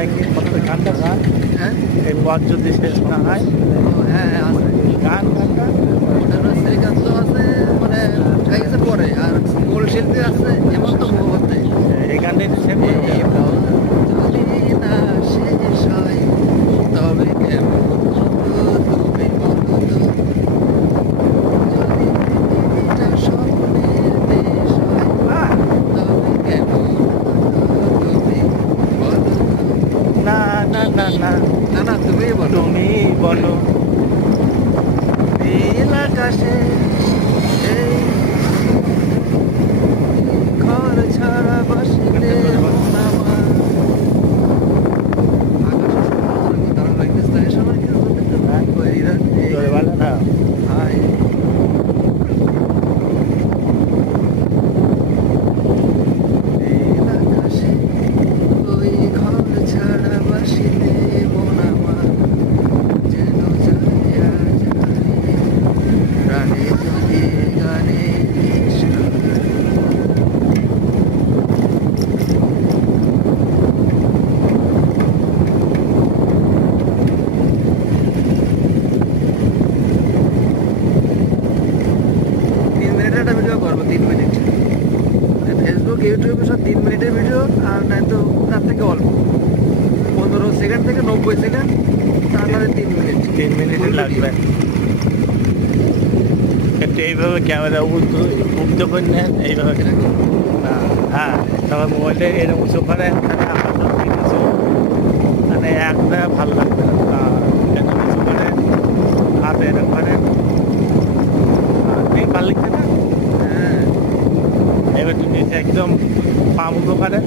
নাকি কত গানটা গান এই পথ যদি শেষ না হয় হ্যাঁ আছে গান গানটা শ্রীকান্ত আছে মানে গাইছে পরে আর মূল শিল্পী আছে হেমন্ত মুখোপাধ্যায় এই গানটা একটু সেভ করতে হবে। যদি না শেষ হয় তবে কেমন হতো তুমি বলো তো যদি পৃথিবীটা স্বপ্নের দেশ হয় তবে কেমন হতো তুমি বলো তো না না না না না না তুমি বলো তুমি বলো নীল আকাশে এই ঘর ছাড়া বসিলে মন আমার আকাশে সমুদ্র দারুণ লাগতেছে তাই সবাই কেউ বলতে কইরা জোরে বলো না হাই নীল আকাশে ওই ঘর ছাড়া বসিলে মন আমার যেন যাইয়া যায় প্রাণে যদি গানে কৃষ্ণ একটা ভিডিও করবো 3 মিনিট ফেসবুক ইউটিউবে সব 3 মিনিটের ভিডিও আর নাই তো তার থেকে অল্প 15 সেকেন্ড থেকে 90 সেকেন্ড তারপরে 3 মিনিট 3 মিনিট লাগবে একটু এইভাবে ক্যামেরা উঠতে করে নেন এইভাবে না হ্যাঁ তবে মোবাইলটা এরকম উঁচু করে তাহলে আপনার কিছু মানে একটা ভালো লাগবে না এটা উঁচু করে হাতে এরকম করে এই ভালো লাগছে না হ্যাঁ এবার তুমি একদম পামুটো করে